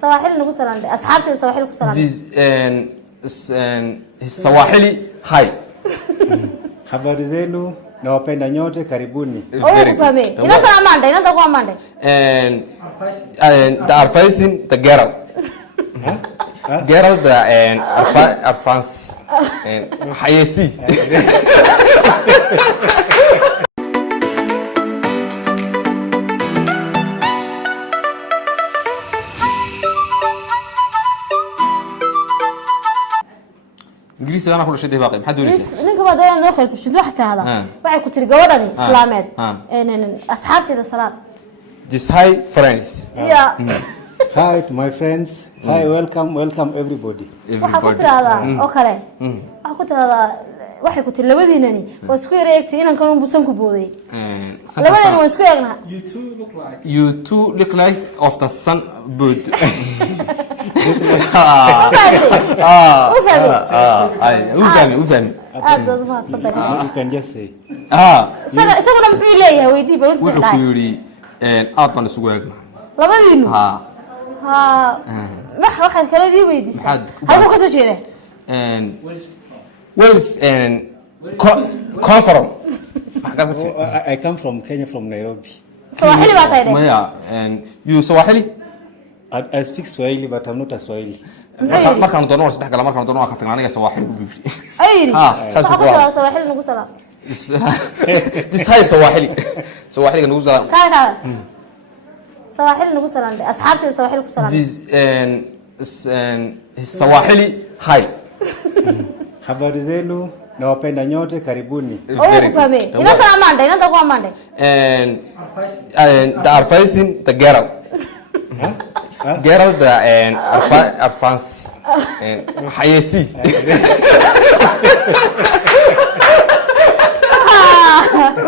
Sawahili nagu salaam asxaabta Sawahili ku salaam this Swahili hi habari zenu nawapenda nyote karibuni ufahame inanta kwa amande and the advising the girl girl the and advance and hayesi إنجليزي أنا كل شيء ده باقي محد يقول لي إنك بعدين أنا دخلت في شو حتى هذا بعد كنت رجورني سلامات إن أصحابي هذا سلام This hi friends yeah hi to my friends hi welcome everybody وحكيت هذا أوكي وحكيت هذا waxay ku tilabadiinani oo isku yareeyay inaan kan buusan ku booday labadana waa isku eegna you two look like of the sun boot ufahmi you can just say isaguna muxuu leeyahay weydii bal wuxuu ku yiri aad baan isugu eegna labadiinu waxaad kala dii weydiisay halku ka soo jeedaa where is come from I come from Kenya from Nairobi Swahili ba tahay Maya and you Swahili I speak Swahili but I'm not a Swahili markaan doono wax dhax gala markaan doono wax ka tagnaa aniga Swahili ku biiri ayri Swahili nagu salaam this hi Swahili nagu salaam Swahili nagu salaam asxaabta Swahili ku salaam this Swahili hi habari zenu nawapenda nyote karibuni ufahame inanta kwa amande and the advising the girl girl the and advance and hayesi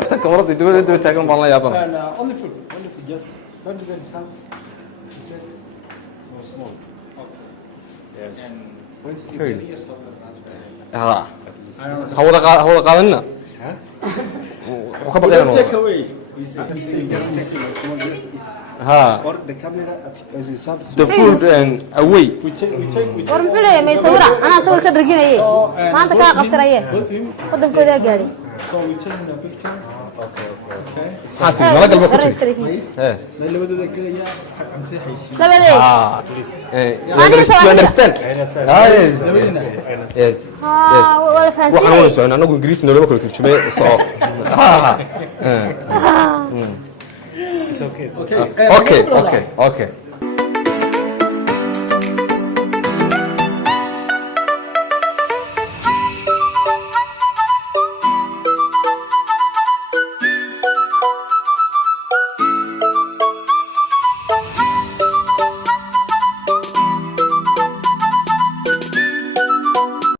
takamada dawladda taagan baan la yaabana only food just don't get some so small yes and once you get yourself hawada qaadanina take away just or the camera as you serve the food and away we check war muxuu leeyahay may sawira ana sawir ka darginayay maanta ka qabtaraye wadankooda gaari so we check the picture okay saati nala galba ku tiri labadooda galaya xaqan si haysi labadee at least you understand yes wala fahansan waxaan wada socon anagu Ingiriisi noo kala turjumay soo it's okay